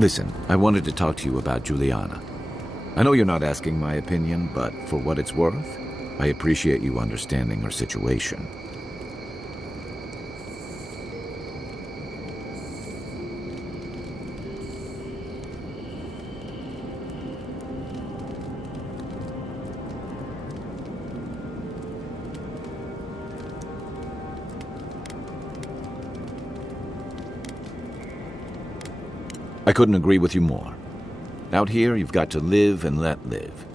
Listen, I wanted to talk to you about Juliana. I know you're not asking my opinion, but for what it's worth, I appreciate you understanding her situation. I couldn't agree with you more. Out here, you've got to live and let live.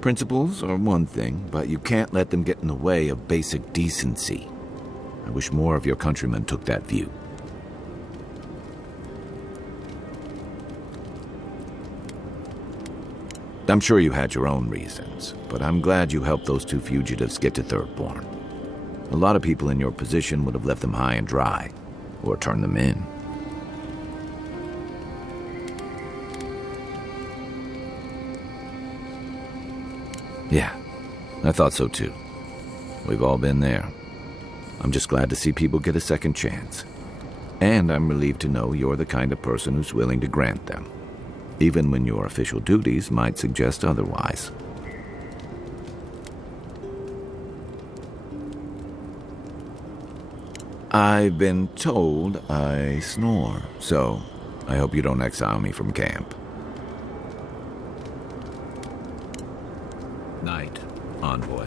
Principles are one thing, but you can't let them get in the way of basic decency. I wish more of your countrymen took that view. I'm sure you had your own reasons, but I'm glad you helped those two fugitives get to Thirdborn. A lot of people in your position would have left them high and dry, or turned them in. Yeah, I thought so too. We've all been there. I'm just glad to see people get a second chance. And I'm relieved to know you're the kind of person who's willing to grant them, even when your official duties might suggest otherwise. I've been told I snore, so I hope you don't exile me from camp. Night, envoy.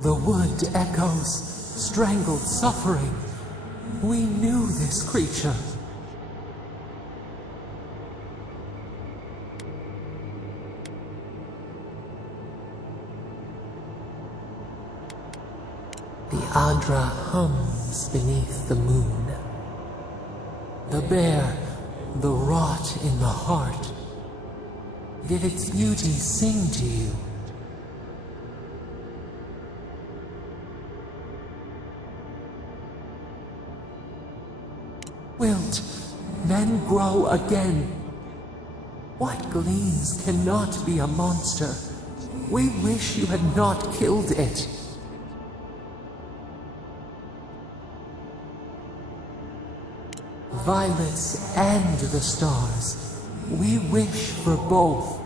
The wood echoes, strangled suffering. We knew this creature. The Adra hums beneath the moon. The bear, the rot in the heart. Did its beauty sing to you? Wilt, then grow again. What gleams cannot be a monster? We wish you had not killed it. Violets and the stars. We wish for both.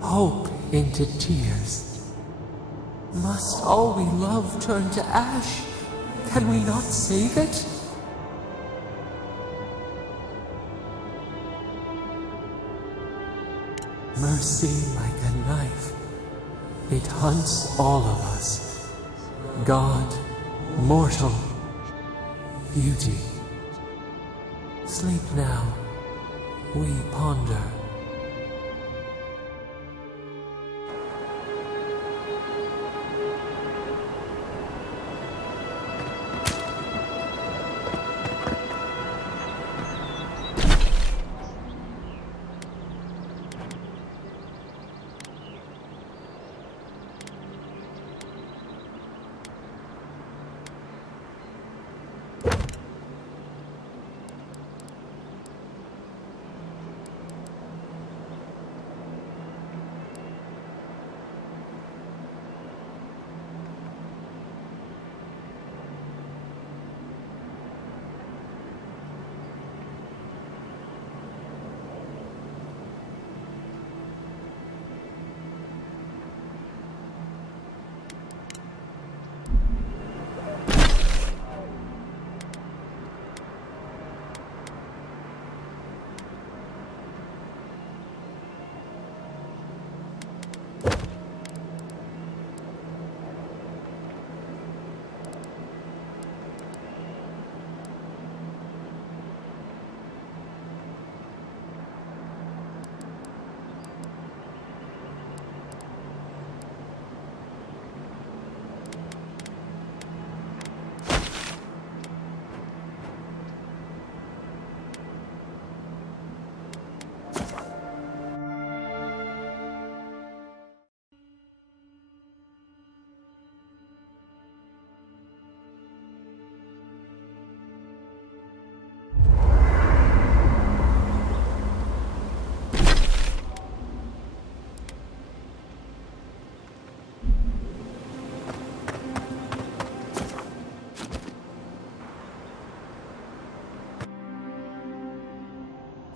Hope into tears. Must all we love turn to ash? Can we not save it? Mercy like a knife. It hunts all of us. God, mortal, beauty. Sleep now. We ponder.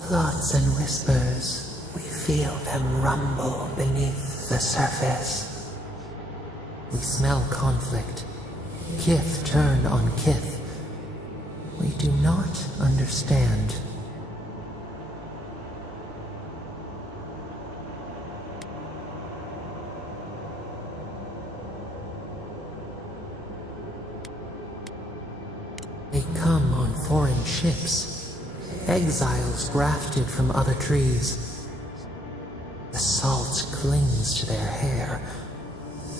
Thoughts and whispers, we feel them rumble beneath the surface. We smell conflict, kith turn on kith. We do not understand. They come on foreign ships, exiles grafted from other trees. The salt clings to their hair,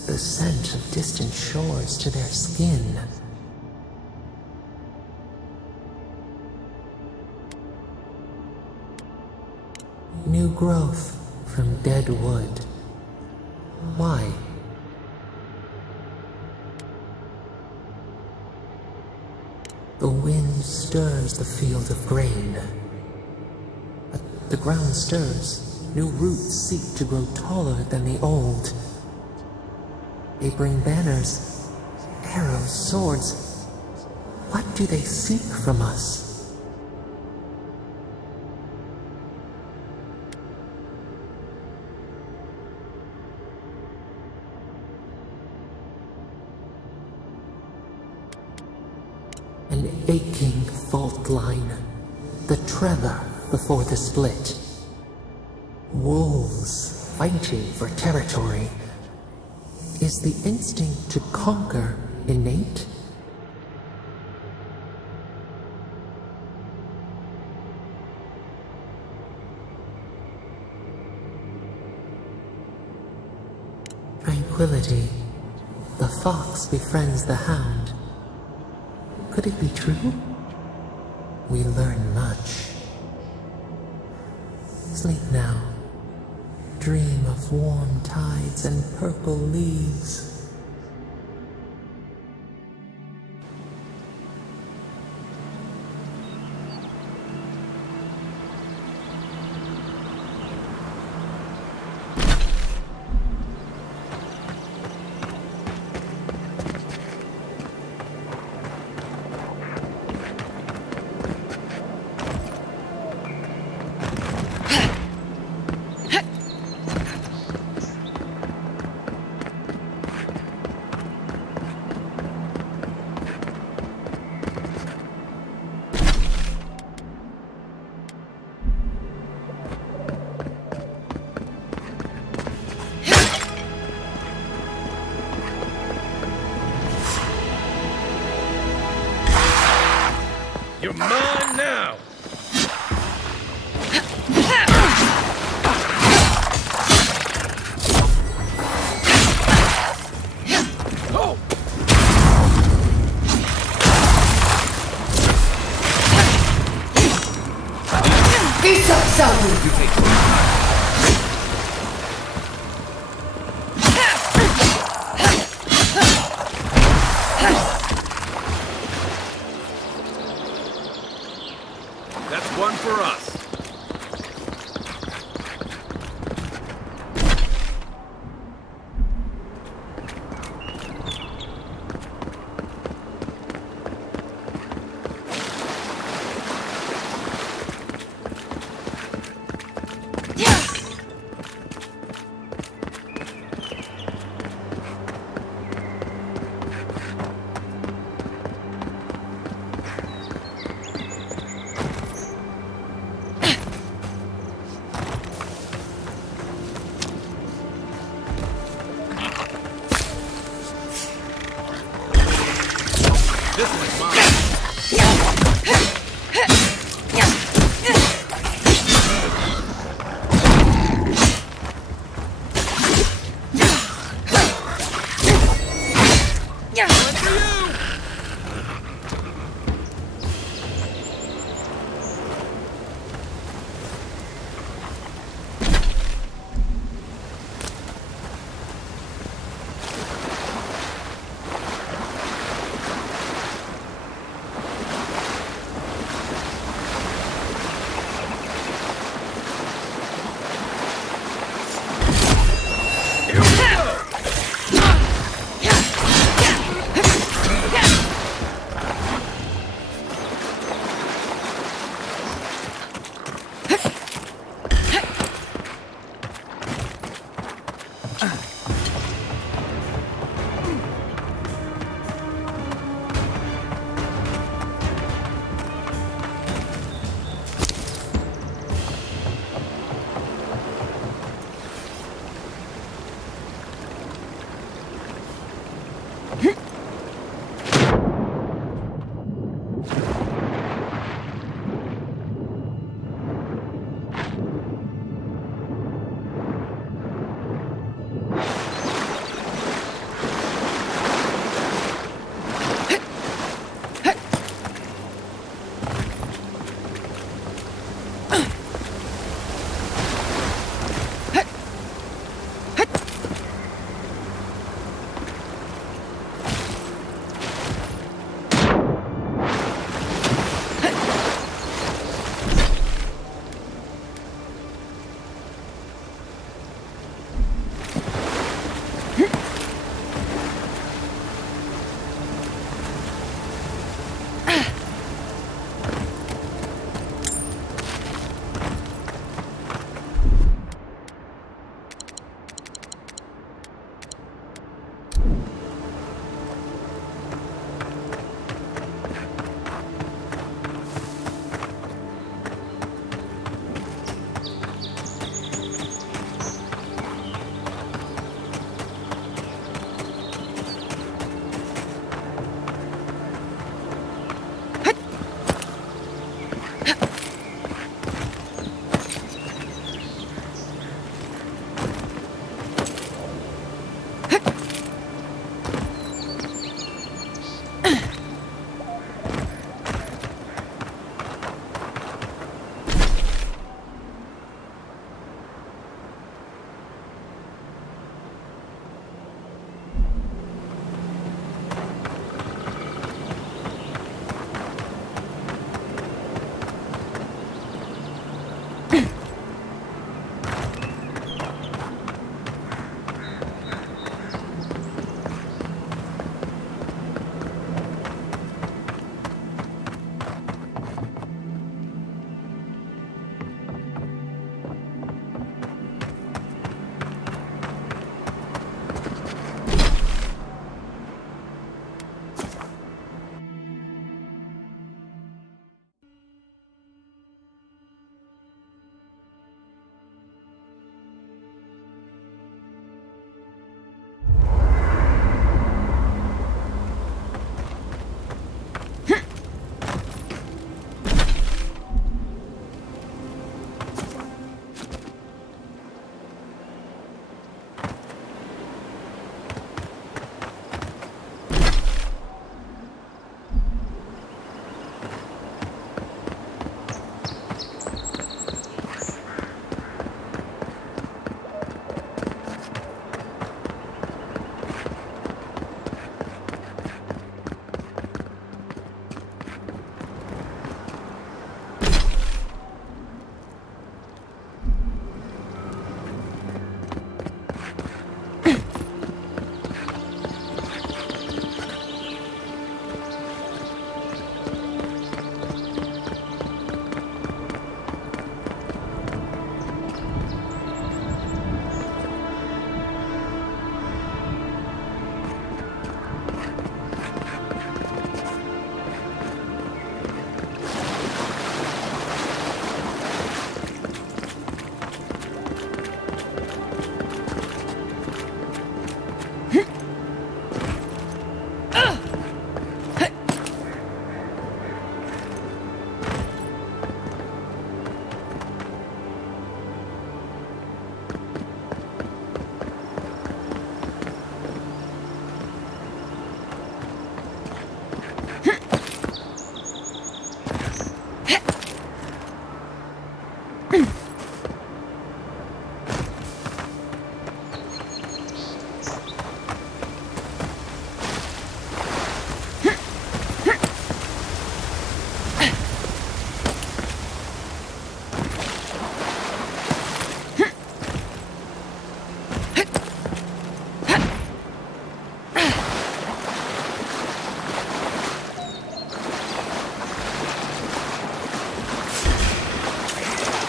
the scent of distant shores to their skin. New growth from dead wood. Why? The wind stirs the field of grain. The ground stirs. New roots seek to grow taller than the old. They bring banners, arrows, swords. What do they seek from us? An aching fault line, the tremor before the split. Wolves fighting for territory. Is the instinct to conquer innate? Tranquility. The fox befriends the hound. Could it be true? We learn much. Sleep now. Dream of warm tides and purple leaves. You're mine now! Oh! You take That's one for us.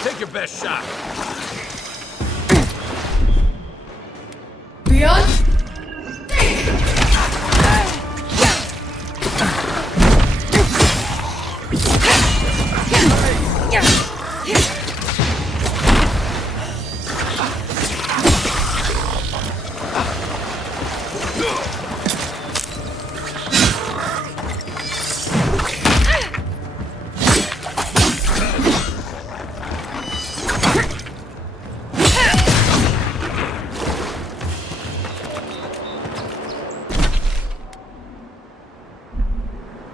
Take your best shot. Beyond.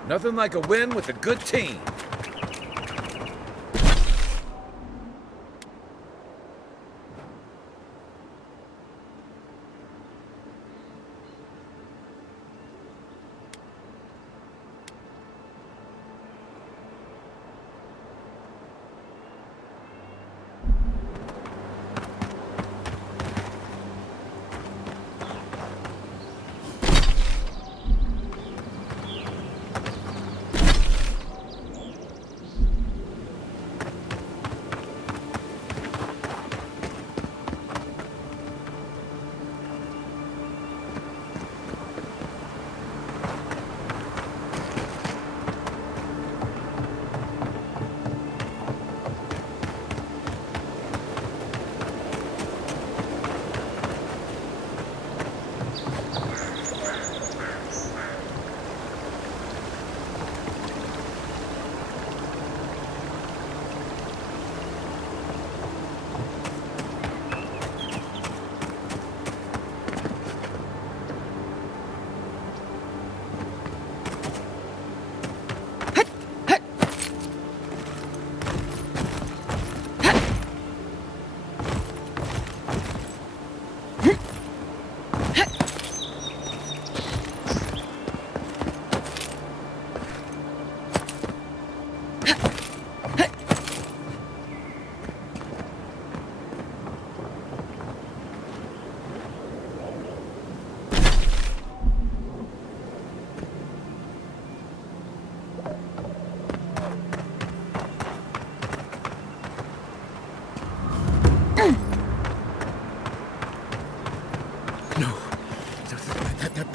Nothing like a win with a good team.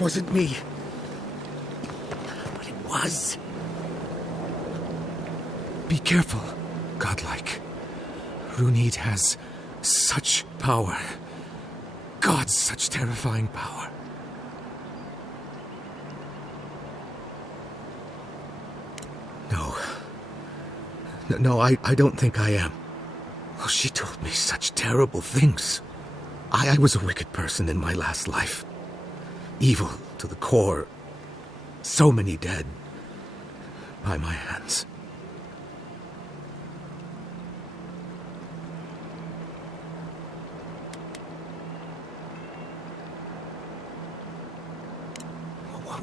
wasn't me. But it was. Be careful, godlike. Runid has such power. God, such terrifying power. No, I don't think I am. Oh, she told me such terrible things. I was a wicked person in my last life. Evil to the core. So many dead. By my hands.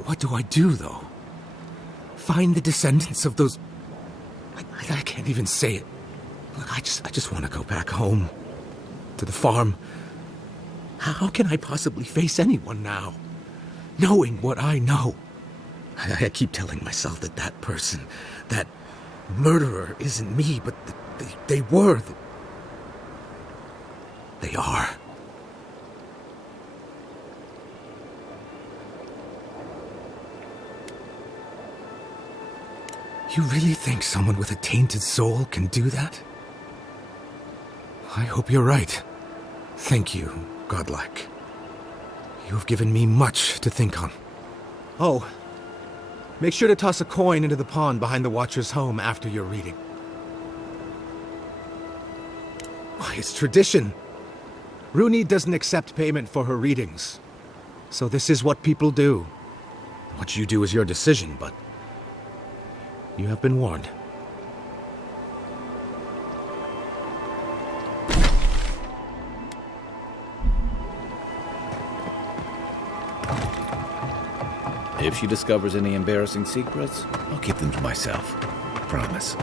What do I do, though? Find the descendants of those... I can't even say it. Look, I just want to go back home. To the farm. How can I possibly face anyone now? Knowing what I know. I keep telling myself that person, that murderer isn't me, but they were. They are. You really think someone with a tainted soul can do that? I hope you're right. Thank you, godlike. You have given me much to think on. Oh, make sure to toss a coin into the pond behind the Watcher's home after your reading. Why, it's tradition. Runid doesn't accept payment for her readings. So this is what people do. What you do is your decision, but... you have been warned. If she discovers any embarrassing secrets, I'll keep them to myself. Promise.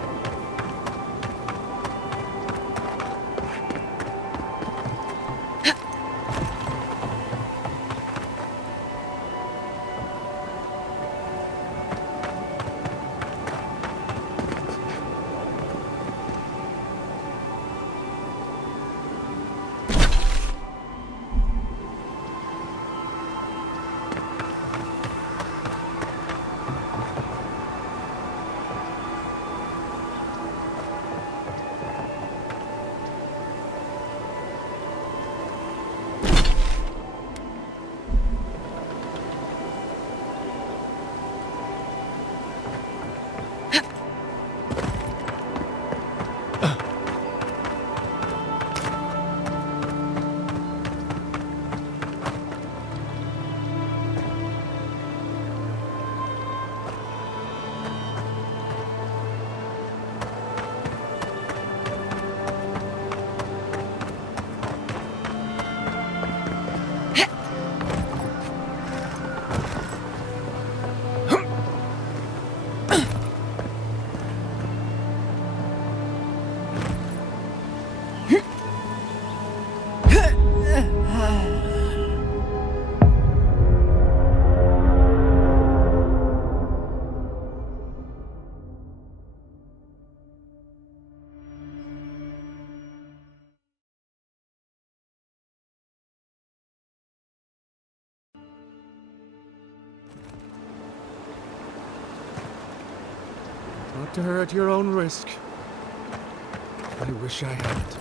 Talk to her at your own risk. I wish I hadn't.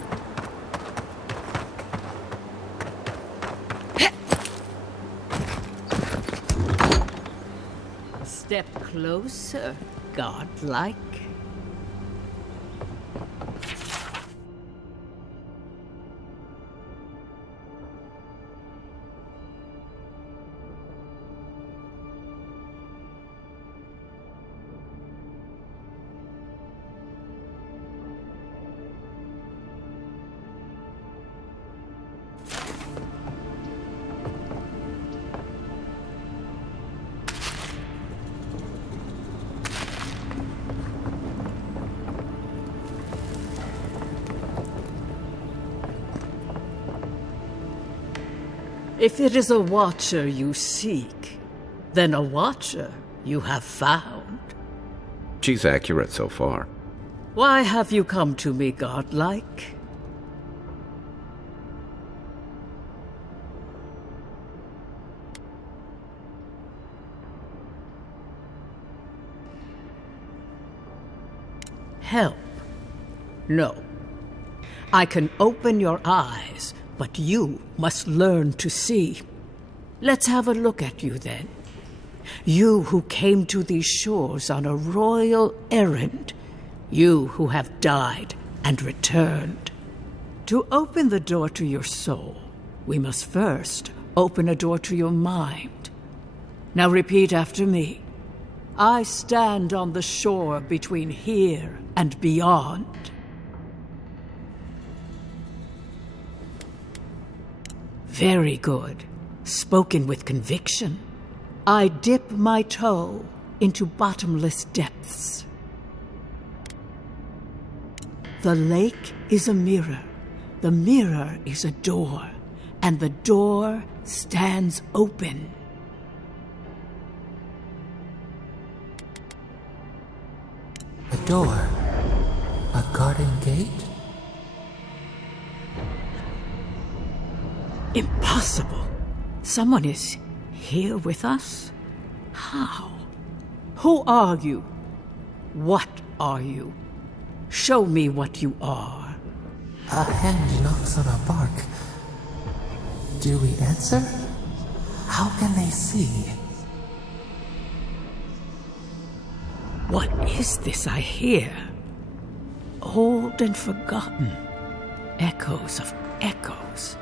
Step closer, godlike. If it is a watcher you seek, then a watcher you have found. She's accurate so far. Why have you come to me, godlike? help? No. I can open your eyes, but you must learn to see. Let's have a look at you then. You who came to these shores on a royal errand. You who have died and returned. To open the door to your soul, we must first open a door to your mind. Now repeat after me. I stand on the shore between here and beyond. Very good. Spoken with conviction. I dip my toe into bottomless depths. The lake is a mirror. The mirror is a door. And the door stands open. A door? A garden gate? Impossible. Someone is here with us? How? Who are you? What are you? Show me what you are. A hand knocks on our bark. Do we answer? How can they see? What is this I hear? Old and forgotten. Echoes of echoes.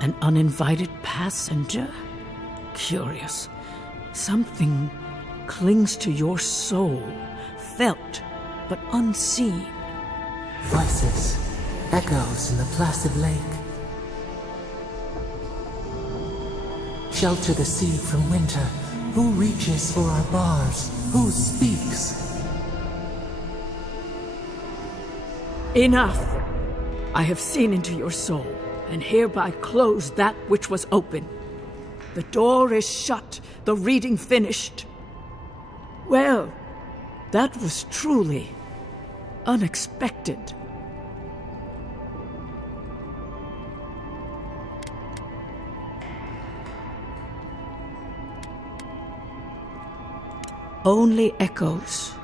An uninvited passenger? Curious. Something clings to your soul, felt but unseen. Voices, echoes in the placid lake. Shelter the sea from winter. Who reaches for our bars? Who speaks? Enough! I have seen into your soul, and hereby close that which was open. The door is shut, the reading finished. Well, that was truly unexpected. Only echoes,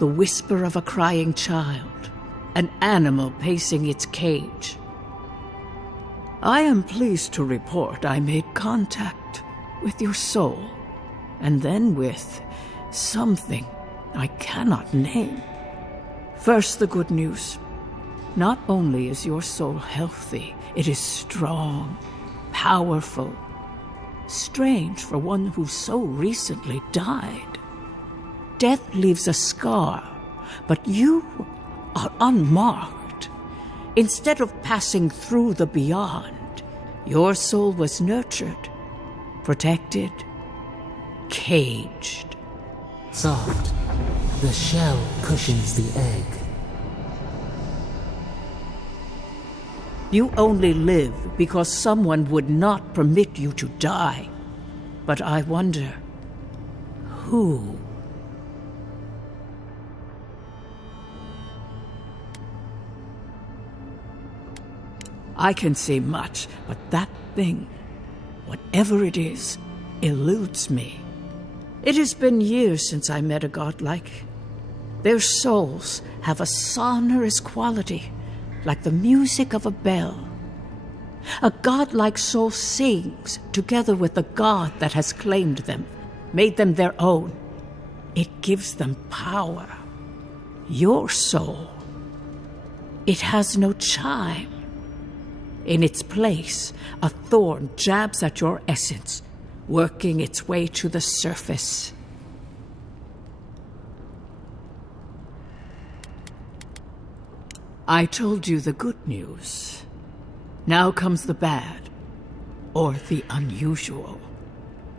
the whisper of a crying child, an animal pacing its cage. I am pleased to report I made contact with your soul, and then with something I cannot name. First, the good news. Not only is your soul healthy, it is strong, powerful. Strange for one who so recently died. Death leaves a scar, but you are unmarked. Instead of passing through the beyond, your soul was nurtured, protected, caged. Soft. The shell cushions the egg. You only live because someone would not permit you to die. But I wonder, who? I can say much, but that thing, whatever it is, eludes me. It has been years since I met a godlike. Their souls have a sonorous quality, like the music of a bell. A godlike soul sings together with the god that has claimed them, made them their own. It gives them power. Your soul, it has no chime. In its place, a thorn jabs at your essence, working its way to the surface. I told you the good news. Now comes the bad, or the unusual.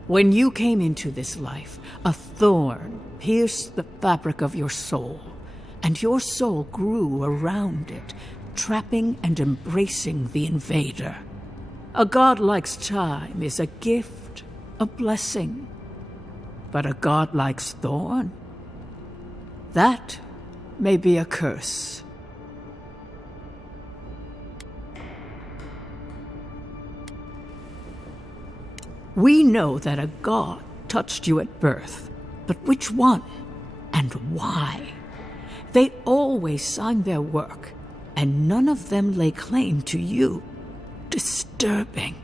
When you came into this life, a thorn pierced the fabric of your soul, and your soul grew around it, trapping and embracing the invader. A godlike's chime is a gift, a blessing. But a godlike's thorn? That may be a curse. We know that a god touched you at birth, but which one and why? They always sign their work, and none of them lay claim to you. Disturbing.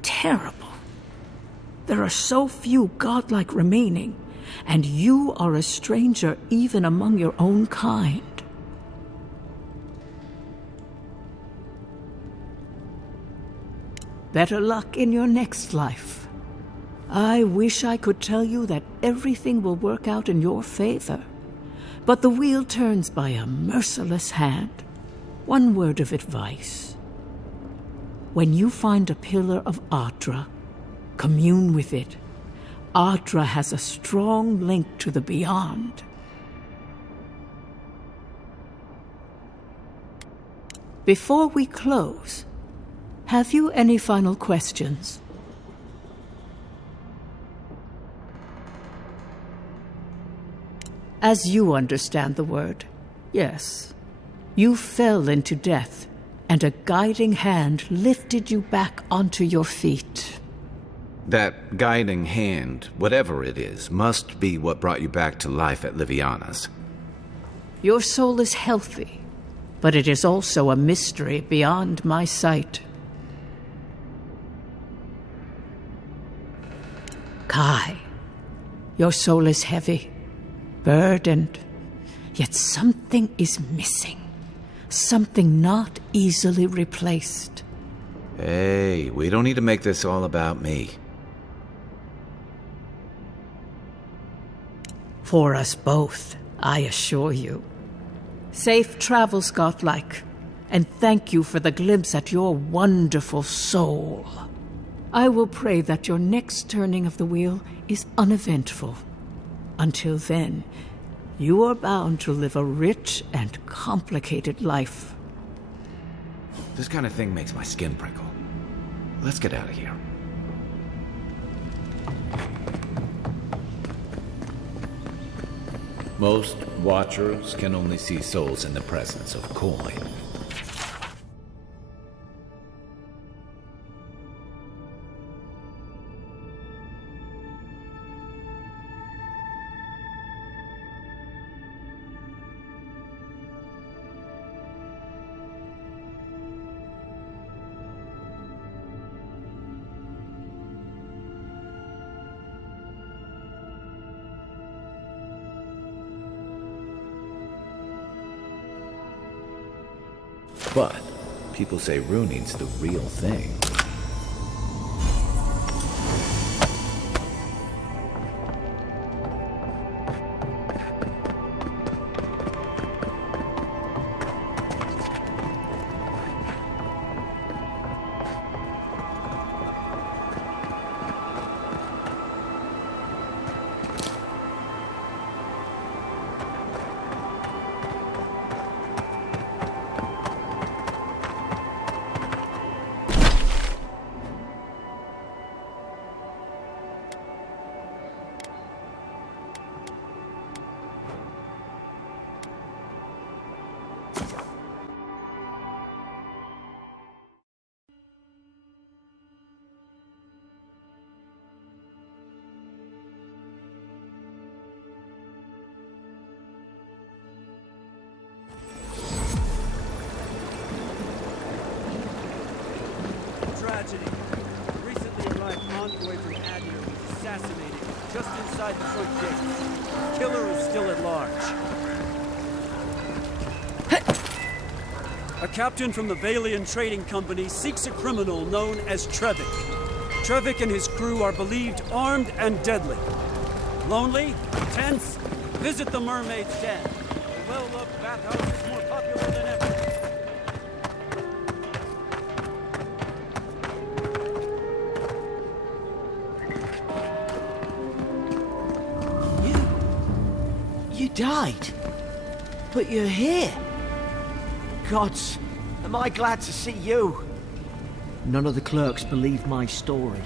Terrible. There are so few godlike remaining, and you are a stranger even among your own kind. Better luck in your next life. I wish I could tell you that everything will work out in your favor, but the wheel turns by a merciless hand. One word of advice. When you find a pillar of Ardra, commune with it. Ardra has a strong link to the beyond. Before we close, have you any final questions? As you understand the word, yes. You fell into death, and a guiding hand lifted you back onto your feet. That guiding hand, whatever it is, must be what brought you back to life at Liviana's. Your soul is healthy, but it is also a mystery beyond my sight. Kai, your soul is heavy, burdened, yet something is missing. Something not easily replaced. Hey, we don't need to make this all about me. For us both, I assure you. Safe travels, godlike, and thank you for the glimpse at your wonderful soul. I will pray that your next turning of the wheel is uneventful. Until then, you are bound to live a rich and complicated life. This kind of thing makes my skin prickle. Let's get out of here. Most watchers can only see souls in the presence of coin. But people say runing's the real thing. Tragedy. Recently arrived envoy from Adir was assassinated just inside the front gate. Killer is still at large. A captain from the Valian Trading Company seeks a criminal known as Trevik. Trevik and his crew are believed armed and deadly. Lonely? Tense? Visit the Mermaid's Den. The well-loved bathhouse is more popular than ever. You died, but you're here. Gods, am I glad to see you. None of the clerks believe my story.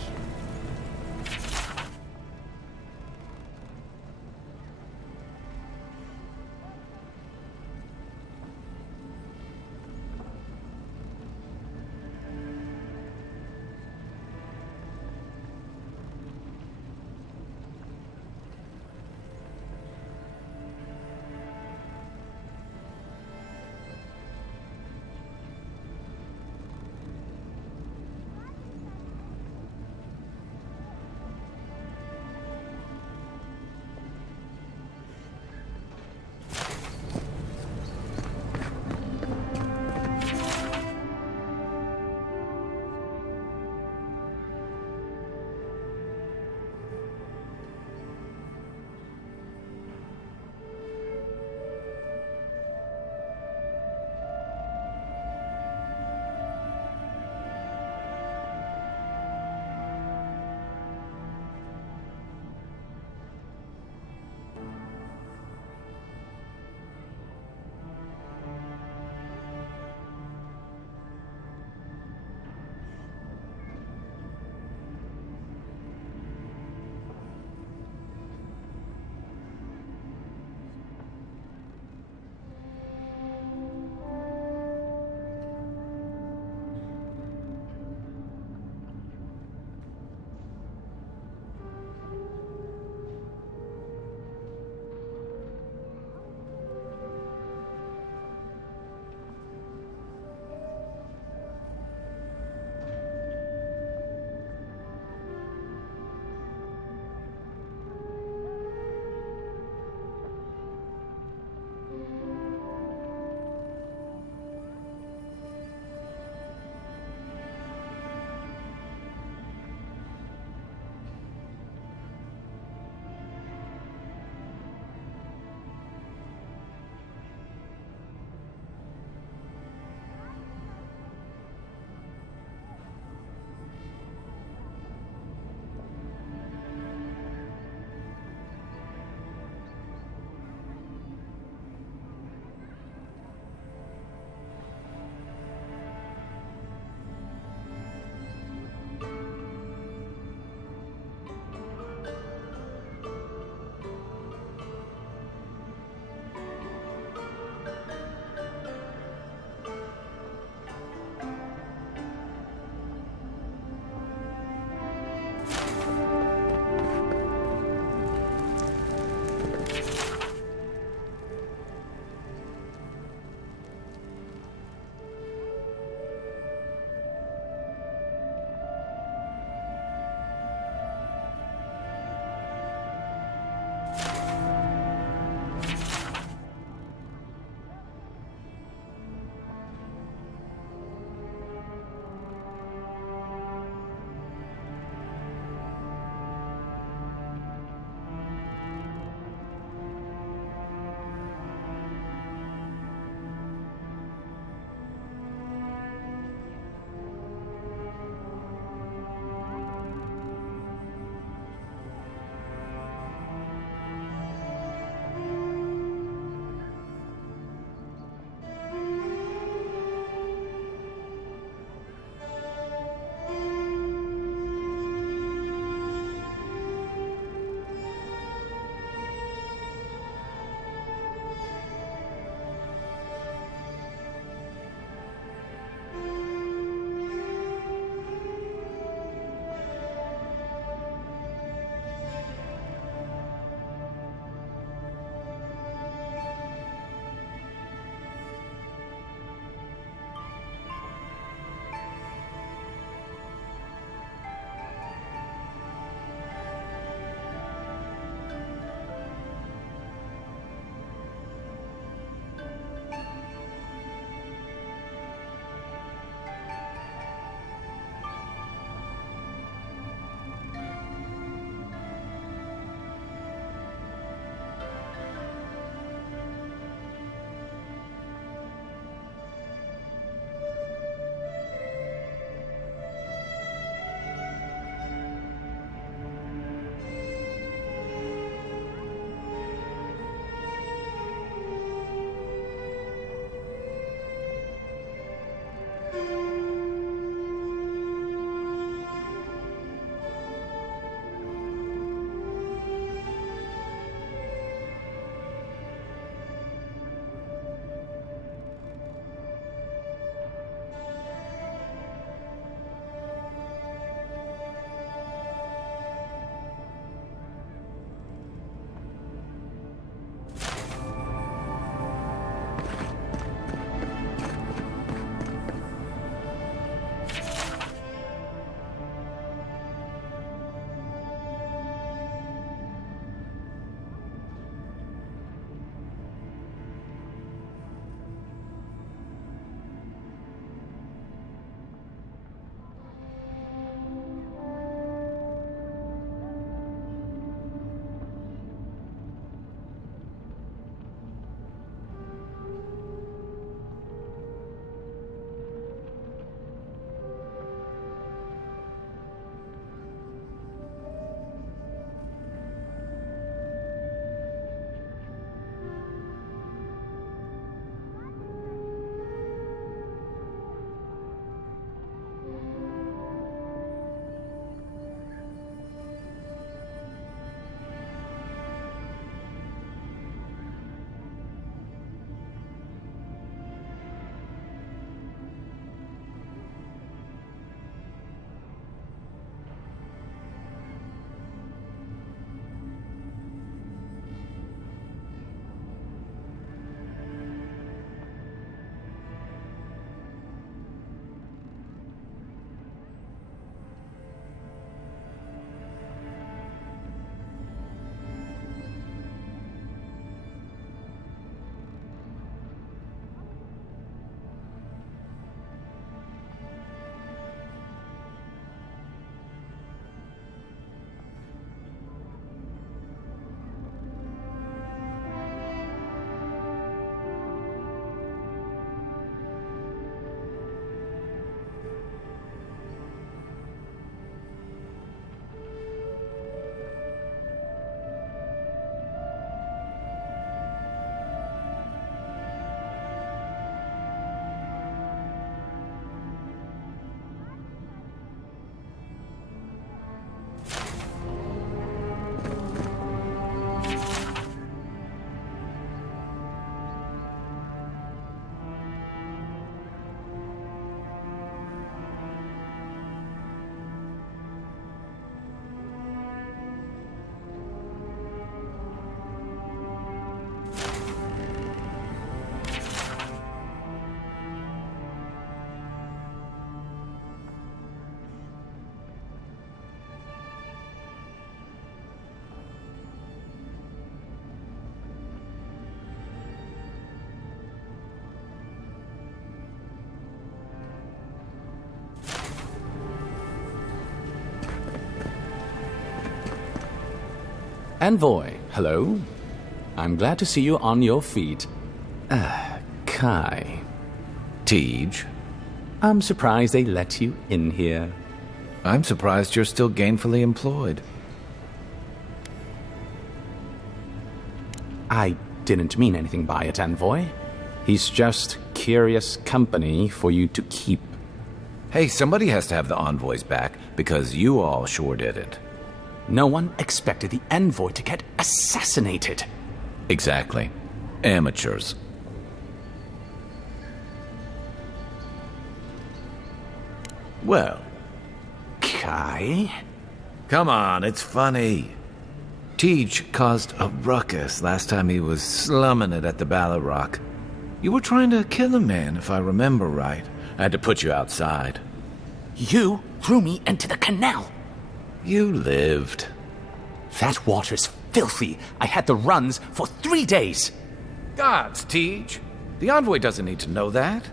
Envoy, hello. I'm glad to see you on your feet. Kai. Tej. I'm surprised they let you in here. I'm surprised you're still gainfully employed. I didn't mean anything by it, Envoy. He's just curious company for you to keep. Hey, somebody has to have the envoys back, because you all sure didn't. No one expected the Envoy to get assassinated. Exactly. Amateurs. Well. Kai? Come on, it's funny. Tej caused a ruckus last time he was slumming it at the Ballarrock. You were trying to kill a man, if I remember right. I had to put you outside. You threw me into the canal. You lived. That water's filthy. I had the runs for 3 days. Gods, Tej. The envoy doesn't need to know that.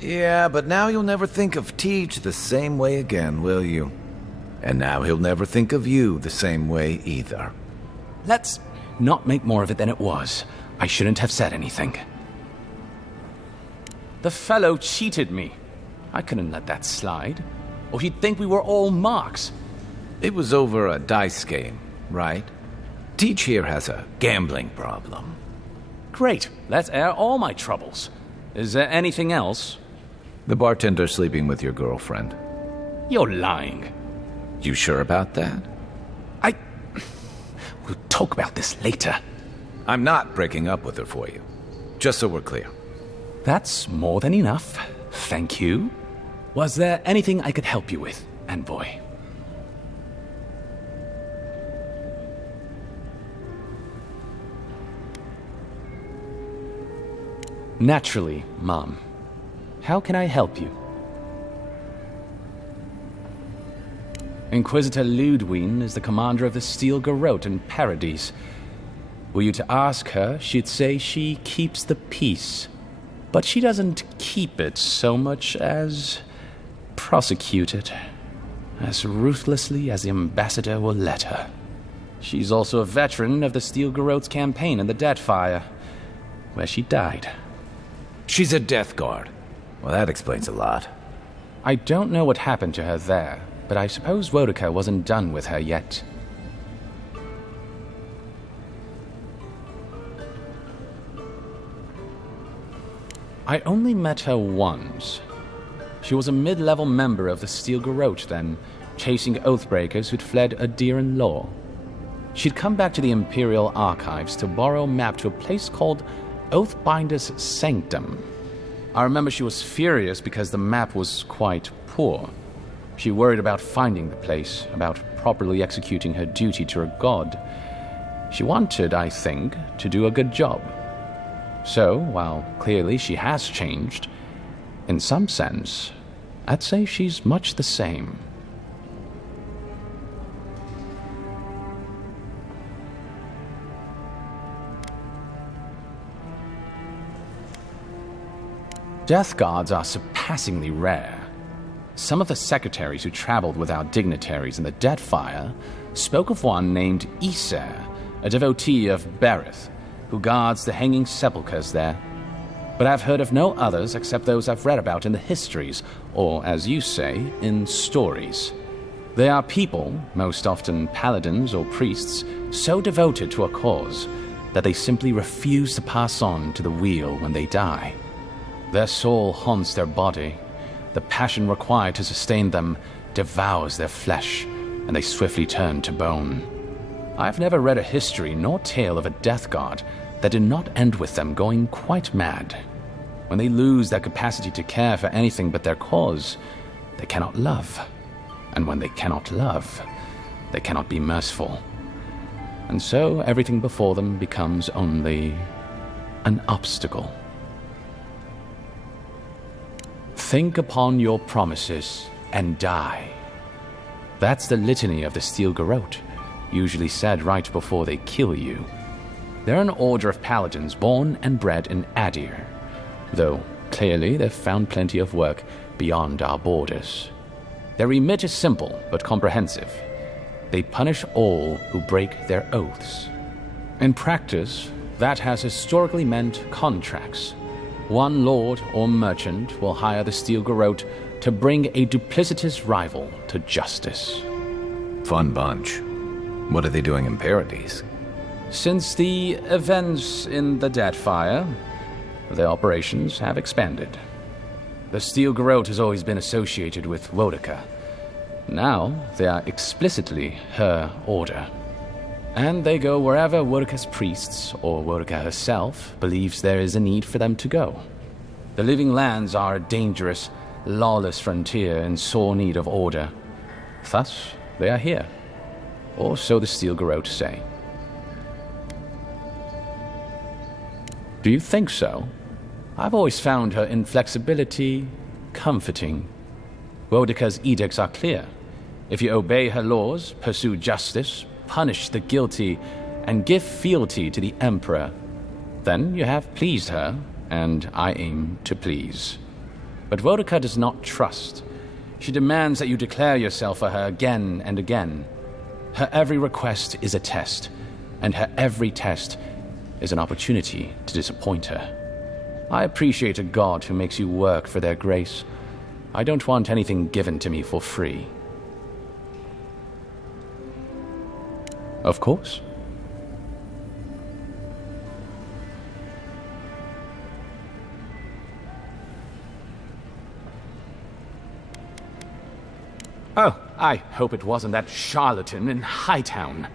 Yeah, but now you'll never think of Tej the same way again, will you? And now he'll never think of you the same way either. Let's not make more of it than it was. I shouldn't have said anything. The fellow cheated me. I couldn't let that slide. Or he'd think we were all marks. It was over a dice game, right? Tej here has a gambling problem. Great. Let's air all my troubles. Is there anything else? The bartender sleeping with your girlfriend. You're lying. You sure about that? We'll talk about this later. I'm not breaking up with her for you. Just so we're clear. That's more than enough. Thank you. Was there anything I could help you with, Envoy? Naturally, Mom. How can I help you? Inquisitor Ludwine is the commander of the Steel Garrote in Paradise. Were you to ask her, she'd say she keeps the peace. But she doesn't keep it so much as prosecute it. As ruthlessly as the ambassador will let her. She's also a veteran of the Steel Garrote's campaign in the Deathfire, where she died. She's a Death Guard. Well, that explains a lot. I don't know what happened to her there, but I suppose Wodika wasn't done with her yet. I only met her once. She was a mid-level member of the Steel Garrote then, chasing oathbreakers who'd fled Adiran law. She'd come back to the Imperial Archives to borrow a map to a place called Oathbinder's Sanctum. I remember she was furious because the map was quite poor. She worried about finding the place, about properly executing her duty to her god. She wanted, I think, to do a good job. So, while clearly she has changed, in some sense, I'd say she's much the same. Death Guards are surpassingly rare. Some of the secretaries who traveled with our dignitaries in the Deathfire spoke of one named Iser, a devotee of Berith, who guards the hanging sepulchres there. But I've heard of no others except those I've read about in the histories, or, as you say, in stories. They are people, most often paladins or priests, so devoted to a cause that they simply refuse to pass on to the wheel when they die. Their soul haunts their body. The passion required to sustain them devours their flesh, and they swiftly turn to bone. I've never read a history nor tale of a death guard that did not end with them going quite mad. When they lose their capacity to care for anything but their cause, they cannot love. And when they cannot love, they cannot be merciful. And so everything before them becomes only an obstacle. Think upon your promises and die. That's the litany of the Steel Garrote, usually said right before they kill you. They're an order of paladins born and bred in Adir, though Clearly, they've found plenty of work beyond our borders. Their remit is simple but comprehensive. They punish all who break their oaths. In practice, that has historically meant contracts. One lord or merchant will hire the Steel Garrote to bring a duplicitous rival to justice. Fun bunch. What are they doing in Paradise? Since the events in the Deadfire, their operations have expanded. The Steel Garrote has always been associated with Wodeka. Now, they are explicitly her order. And they go wherever Wodeka's priests, or Wodeka herself, believes there is a need for them to go. The Living Lands are a dangerous, lawless frontier in sore need of order. Thus, they are here. Or so the Steel Garrote say. Do you think so? I've always found her inflexibility comforting. Wodeka's edicts are clear. If you obey her laws, pursue justice, punish the guilty, and give fealty to the Emperor, then you have pleased her, and I aim to please. But Wodeka does not trust. She demands that you declare yourself for her again and again. Her every request is a test, and her every test is an opportunity to disappoint her. I appreciate a god who makes you work for their grace. I don't want anything given to me for free. Of course. Oh, I hope it wasn't that charlatan in Hightown.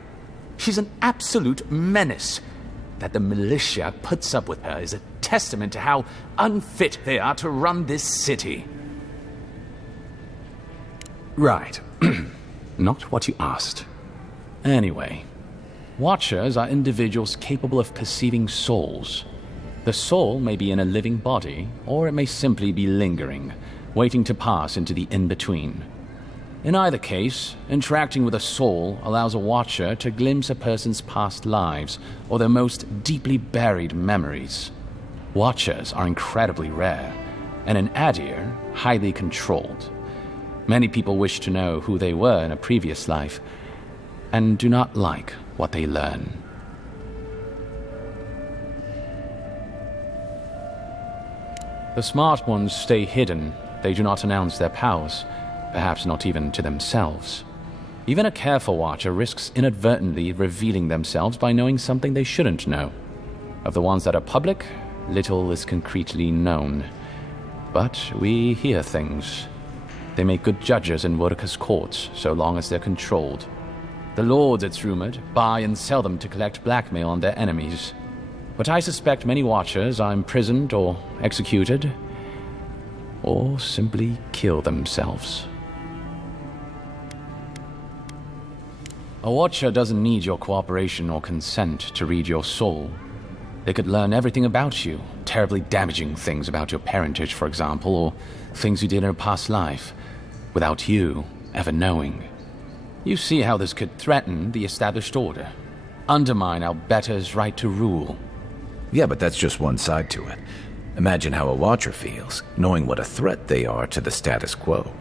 She's an absolute menace. That the militia puts up with her is a testament to how unfit they are to run this city. Right. Not what you asked. Anyway, Watchers are individuals capable of perceiving souls. The soul may be in a living body, or it may simply be lingering, waiting to pass into the in-between. In either case, interacting with a soul allows a Watcher to glimpse a person's past lives or their most deeply buried memories. Watchers are incredibly rare, and in Adir, highly controlled. Many people wish to know who they were in a previous life, and do not like what they learn. The smart ones stay hidden. They do not announce their powers, perhaps not even to themselves. Even a careful Watcher risks inadvertently revealing themselves by knowing something they shouldn't know. Of the ones that are public, little is concretely known. But we hear things. They make good judges in Wodeka's courts, so long as they're controlled. The lords, it's rumored, buy and sell them to collect blackmail on their enemies. But I suspect many Watchers are imprisoned or executed, or simply kill themselves. A Watcher doesn't need your cooperation or consent to read your soul. They could learn everything about you, terribly damaging things about your parentage, for example, or things you did in a past life, without you ever knowing. You see how this could threaten the established order, undermine our betters' right to rule. Yeah, but that's just one side to it. Imagine how a Watcher feels, knowing what a threat they are to the status quo.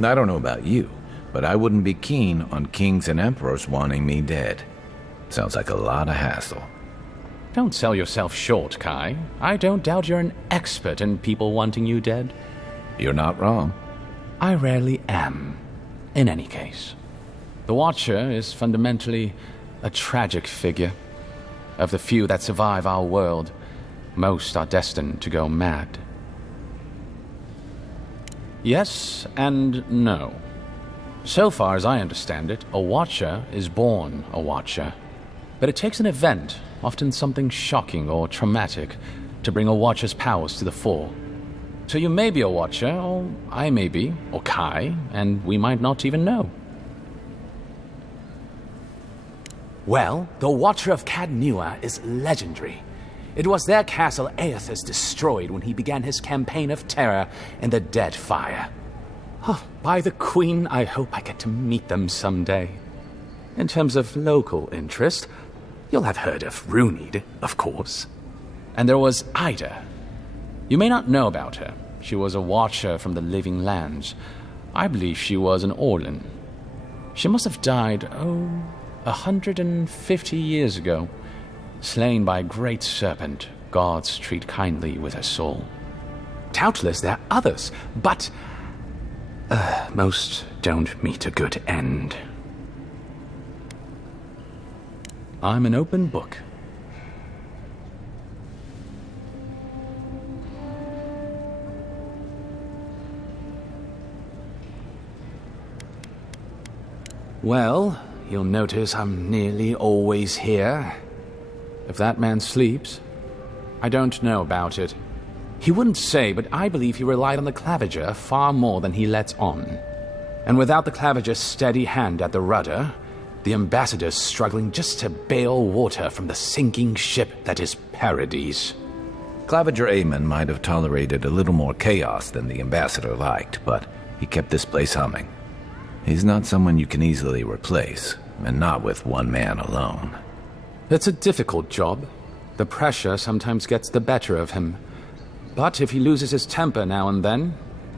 I don't know about you, but I wouldn't be keen on kings and emperors wanting me dead. Sounds like a lot of hassle. Don't sell yourself short, Kai. I don't doubt you're an expert in people wanting you dead. You're not wrong. I rarely am. In any case, the Watcher is fundamentally a tragic figure. Of the few that survive our world, most are destined to go mad. Yes and no. So far as I understand it, a Watcher is born a Watcher. But it takes an event, often something shocking or traumatic, to bring a Watcher's powers to the fore. So you may be a Watcher, or I may be, or Kai, and we might not even know. Well, the Watcher of Cadnua is legendary. It was their castle Aethys destroyed when he began his campaign of terror in the Deadfire. Oh, by the Queen, I hope I get to meet them someday. In terms of local interest, you'll have heard of Runid, of course. And there was Ida. You may not know about her. She was a watcher from the living lands. I believe she was an Orlan. She must have died, 150 years ago. Slain by a great serpent, gods treat kindly with her soul. Doubtless there are others, but most don't meet a good end. I'm an open book. Well, you'll notice I'm nearly always here. If that man sleeps, I don't know about it. He wouldn't say, but I believe he relied on the claviger far more than he lets on. And without the claviger's steady hand at the rudder, the ambassador's struggling just to bail water from the sinking ship that is Paradise. Claviger Aemon might have tolerated a little more chaos than the ambassador liked, but he kept this place humming. He's not someone you can easily replace, and not with one man alone. It's a difficult job. The pressure sometimes gets the better of him. But if he loses his temper now and then,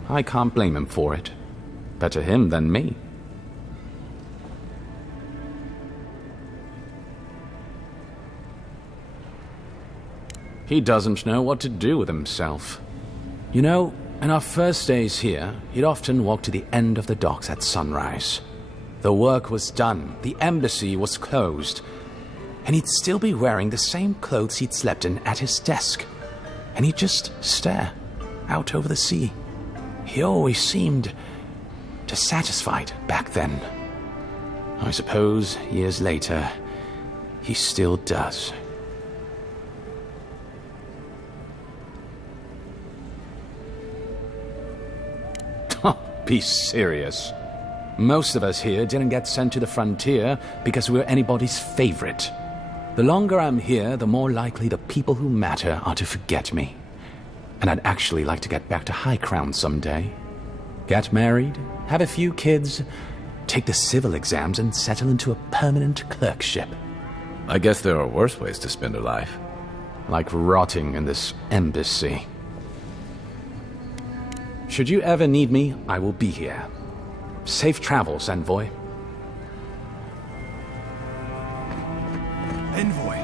I can't blame him for it. Better him than me. He doesn't know what to do with himself. You know, in our first days here, he'd often walk to the end of the docks at sunrise. The work was done, the embassy was closed, and he'd still be wearing the same clothes he'd slept in at his desk. And he'd just stare out over the sea. He always seemed dissatisfied back then. I suppose, years later, he still does. Be serious. Most of us here didn't get sent to the frontier because we were anybody's favorite. The longer I'm here, the more likely the people who matter are to forget me. And I'd actually like to get back to High Crown someday. Get married, have a few kids, take the civil exams, and settle into a permanent clerkship. I guess there are worse ways to spend a life. Like rotting in this embassy. Should you ever need me, I will be here. Safe travels, Envoy. Envoy,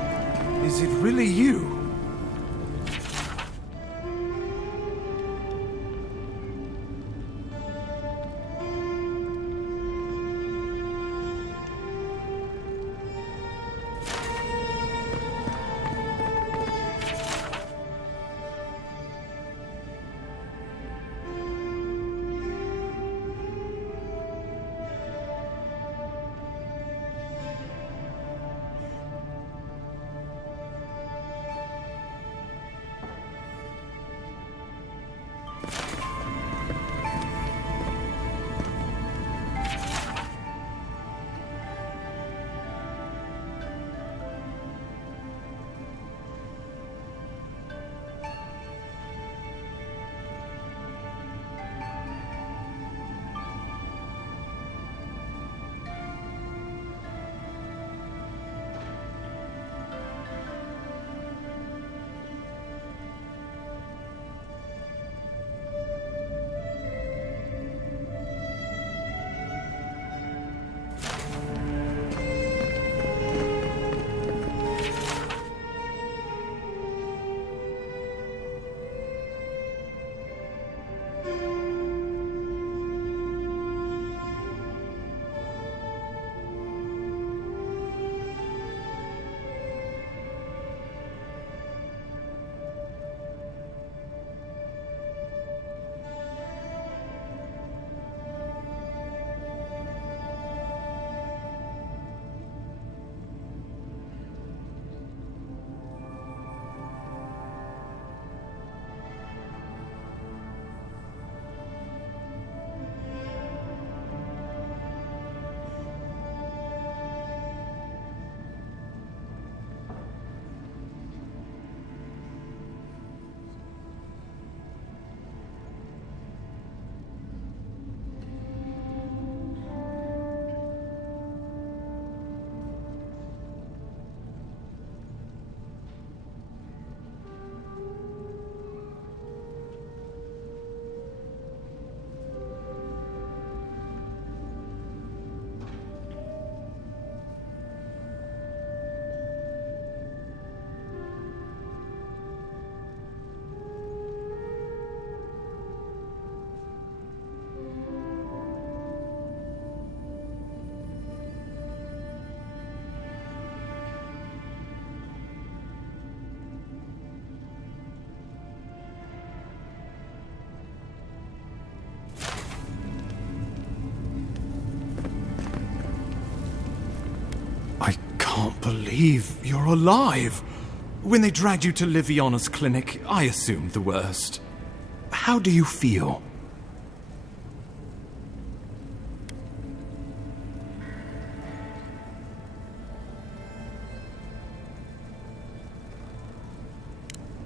is it really you? I can't believe you're alive. When they dragged you to Liviana's clinic, I assumed the worst. How do you feel?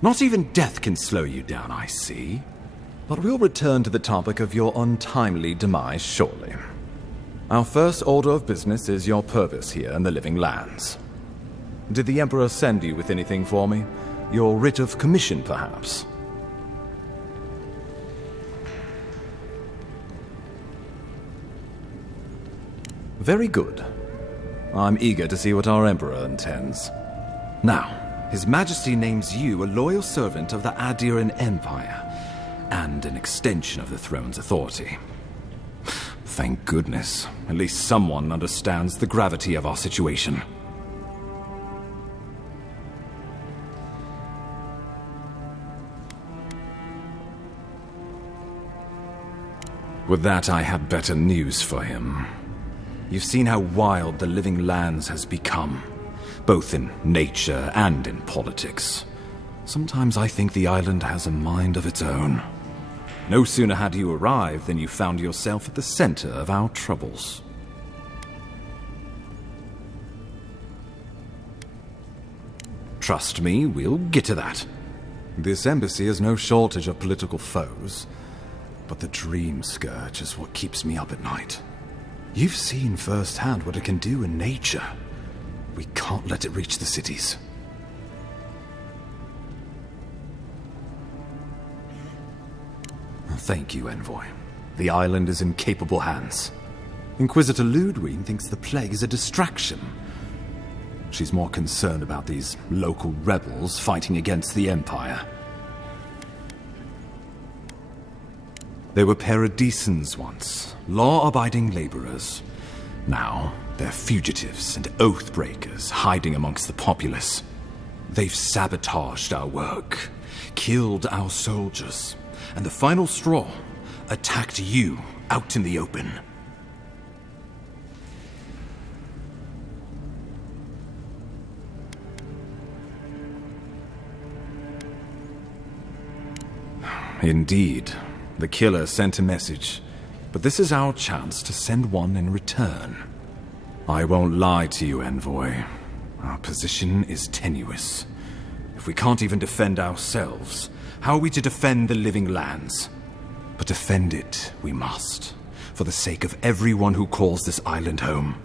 Not even death can slow you down, I see. But we'll return to the topic of your untimely demise shortly. Our first order of business is your purpose here in the Living Lands. Did the Emperor send you with anything for me? Your writ of commission, perhaps? Very good. I'm eager to see what our Emperor intends. Now, His Majesty names you a loyal servant of the Adiran Empire, and an extension of the throne's authority. Thank goodness. At least someone understands the gravity of our situation. With that, I have better news for him. You've seen how wild the Living Lands has become, both in nature and in politics. Sometimes I think the island has a mind of its own. No sooner had you arrived than you found yourself at the center of our troubles. Trust me, we'll get to that. This embassy has no shortage of political foes, but the dream scourge is what keeps me up at night. You've seen firsthand what it can do in nature. We can't let it reach the cities. Thank you, Envoy. The island is in capable hands. Inquisitor Ludwig thinks the plague is a distraction. She's more concerned about these local rebels fighting against the Empire. They were paradisans once, law-abiding laborers. Now, they're fugitives and oath-breakers hiding amongst the populace. They've sabotaged our work, killed our soldiers, and the final straw, attacked you out in the open. Indeed, the killer sent a message, but this is our chance to send one in return. I won't lie to you, Envoy. Our position is tenuous. If we can't even defend ourselves, how are we to defend the Living Lands? But defend it we must, for the sake of everyone who calls this island home.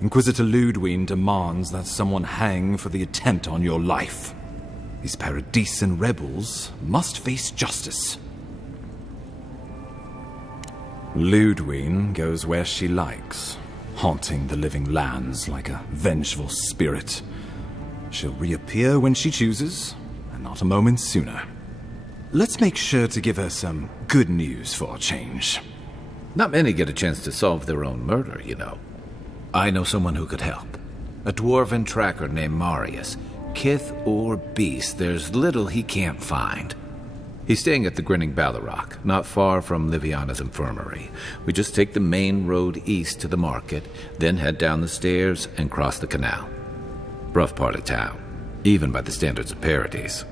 Inquisitor Ludwig demands that someone hang for the attempt on your life. These Paradisan rebels must face justice. Ludwig goes where she likes, haunting the Living Lands like a vengeful spirit. She'll reappear when she chooses, and not a moment sooner. Let's make sure to give her some good news for a change. Not many get a chance to solve their own murder, you know. I know someone who could help. A dwarven tracker named Marius. Kith or beast, there's little he can't find. He's staying at the Grinning Ballarrock, not far from Liviana's infirmary. We just take the main road east to the market, then head down the stairs and cross the canal. Rough part of town, even by the standards of Paradise.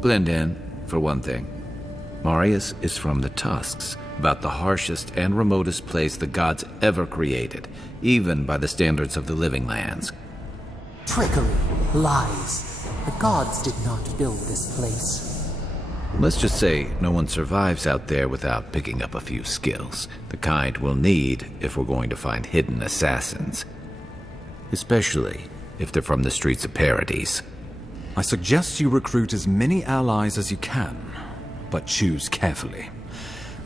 Blend in, for one thing. Marius is from the Tusks, about the harshest and remotest place the gods ever created, even by the standards of the Living Lands. Trickery, lies. The gods did not build this place. Let's just say no one survives out there without picking up a few skills, the kind we'll need if we're going to find hidden assassins. Especially if they're from the streets of Paradise. I suggest you recruit as many allies as you can, but choose carefully.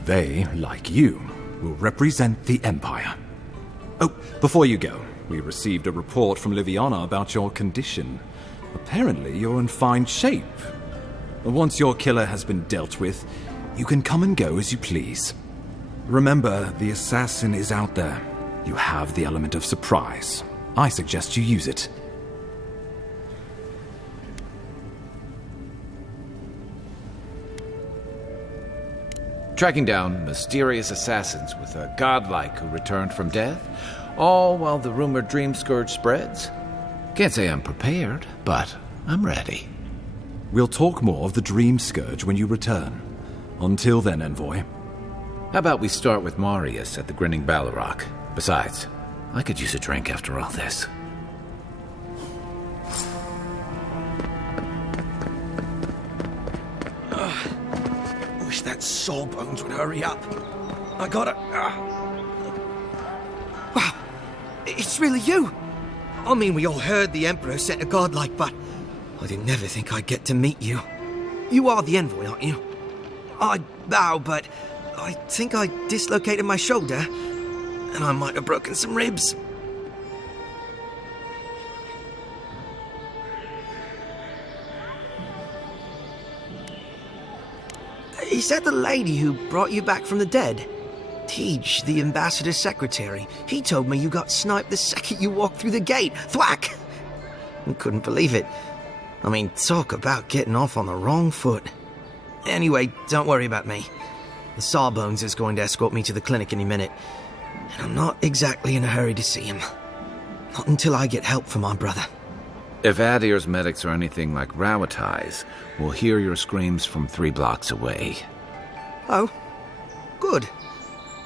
They, like you, will represent the Empire. Oh, before you go, we received a report from Liviana about your condition. Apparently, you're in fine shape. Once your killer has been dealt with, you can come and go as you please. Remember, the assassin is out there. You have the element of surprise. I suggest you use it. tracking down mysterious assassins with a godlike who returned from death, all while the rumored dream scourge spreads. Can't say I'm prepared, but I'm ready. We'll talk more of the Dream Scourge when you return. Until then, Envoy. How about we start with Marius at the Grinning Balrog? Besides, I could use a drink after all this. Wish that Sawbones would hurry up. I gotta... Wow, it's really you. I mean, we all heard the Emperor sent a godlike, but I didn't never think I'd get to meet you. You are the Envoy, aren't you? I bow, but I think I dislocated my shoulder, and I might have broken some ribs. Is that the lady who brought you back from the dead? Tej, the ambassador's secretary. He told me you got sniped the second you walked through the gate. Thwack! I couldn't believe it. I mean, talk about getting off on the wrong foot. Anyway, don't worry about me. The Sawbones is going to escort me to the clinic any minute, and I'm not exactly in a hurry to see him. Not until I get help from my brother. If Adir's medics are anything like Rowatai's, we'll hear your screams from 3 blocks away. Oh, good.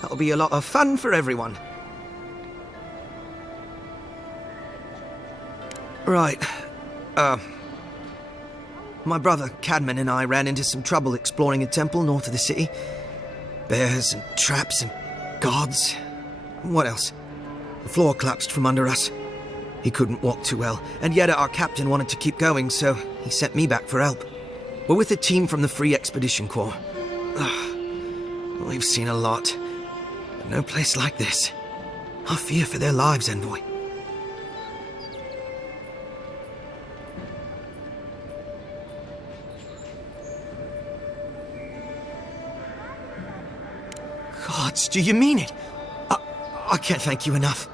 That'll be a lot of fun for everyone. Right. My brother, Cadman, and I ran into some trouble exploring a temple north of the city. Bears and traps and gods. What else? The floor collapsed from under us. He couldn't walk too well, and yet our captain wanted to keep going, so he sent me back for help. We're with a team from the Free Expedition Corps. We've seen a lot. But no place like this. I fear for their lives, Envoy. Gods, do you mean it? I can't thank you enough.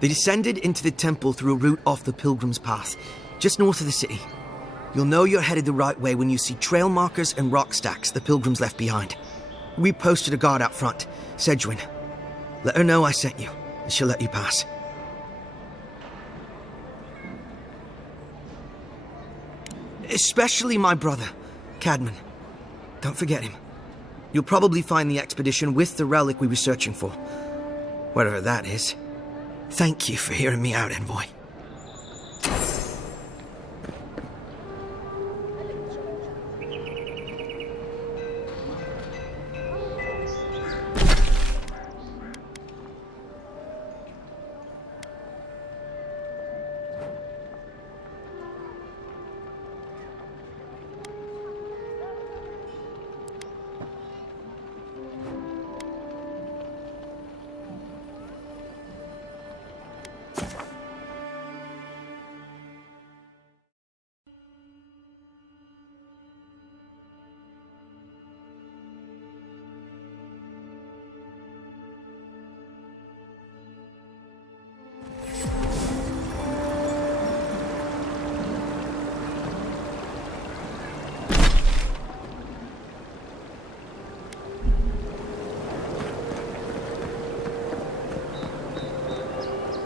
They descended into the temple through a route off the Pilgrim's Path, just north of the city. You'll know you're headed the right way when you see trail markers and rock stacks the Pilgrims left behind. We posted a guard out front, Sedgwin. Let her know I sent you, and she'll let you pass. Especially my brother, Cadman. Don't forget him. You'll probably find the expedition with the relic we were searching for. Whatever that is. Thank you for hearing me out, Envoy.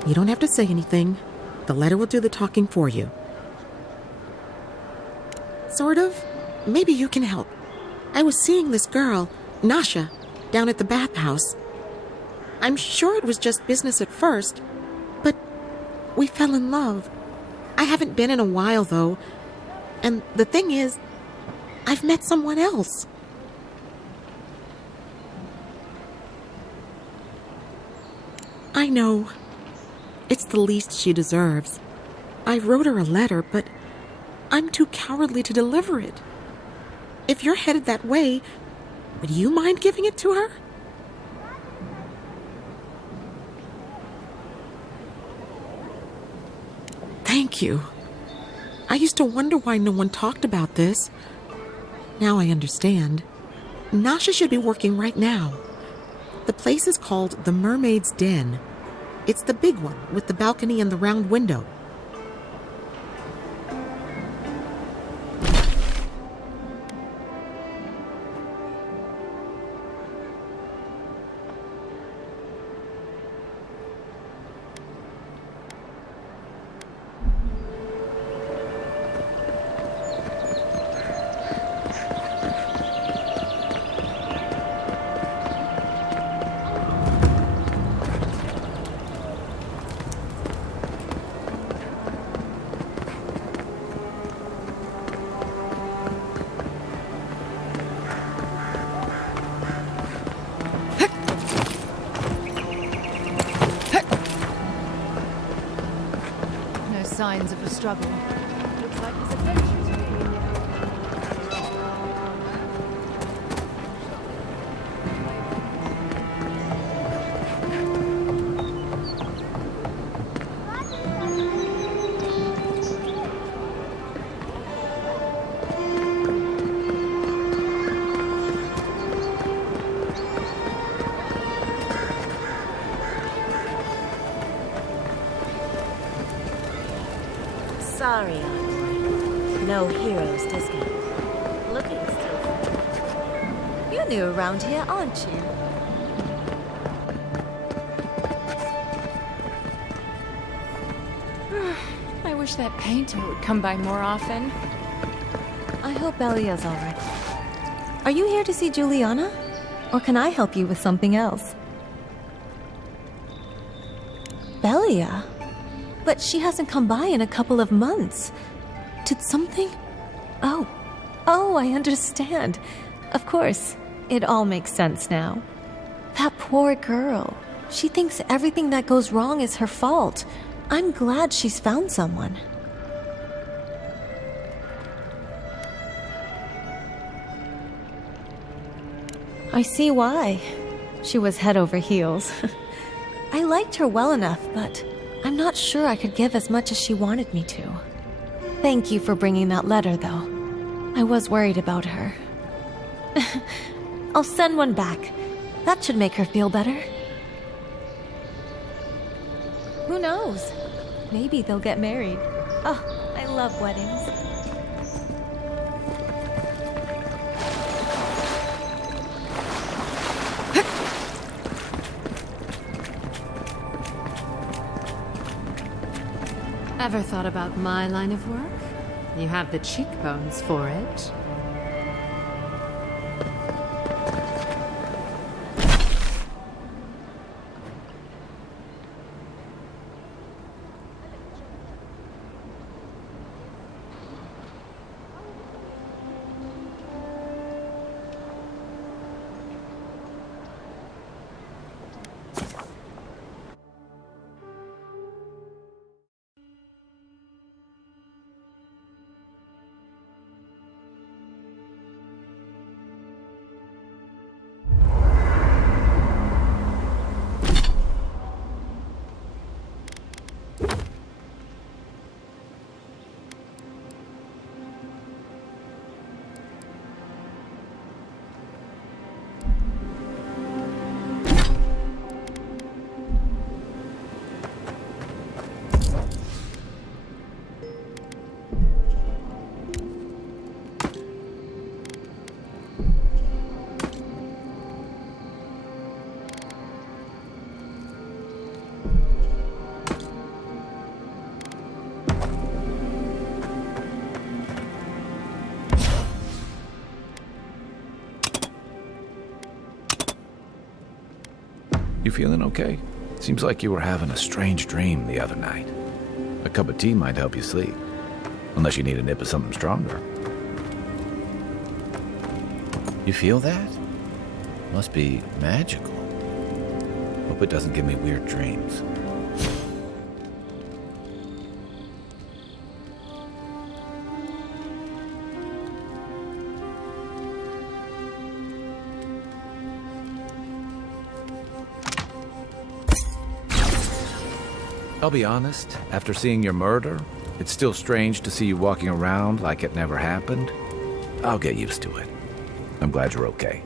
You don't have to say anything. The letter will do the talking for you. Sort of. Maybe you can help. I was seeing this girl, Nasha, down at the bathhouse. I'm sure it was just business at first, but we fell in love. I haven't been in a while, though. And the thing is, I've met someone else. I know. It's the least she deserves. I wrote her a letter, but I'm too cowardly to deliver it. If you're headed that way, would you mind giving it to her? Thank you. I used to wonder why no one talked about this. Now I understand. Nasha should be working right now. The place is called the Mermaid's Den. It's the big one with the balcony and the round window. signs of a struggle. Looks like his adventures are beginning. Sorry, Envoy. No heroes to escape. Looking still. You're new around here, aren't you? I wish that painter would come by more often. I hope Elia's alright. Are you here to see Juliana? Or can I help you with something else? Belia? But she hasn't come by in a couple of months. Did something? Oh, I understand. Of course, it all makes sense now. That poor girl. She thinks everything that goes wrong is her fault. I'm glad she's found someone. I see why. She was head over heels. I liked her well enough, but I'm not sure I could give as much as she wanted me to. Thank you for bringing that letter, though. I was worried about her. I'll send one back. That should make her feel better. Who knows? Maybe they'll get married. Oh, I love weddings. Ever thought about my line of work? You have the cheekbones for it. You feeling okay? Seems like you were having a strange dream the other night. A cup of tea might help you sleep. Unless you need a nip of something stronger. You feel that? Must be magical. Hope it doesn't give me weird dreams. I'll be honest, after seeing your murder, it's still strange to see you walking around like it never happened. I'll get used to it. I'm glad you're okay.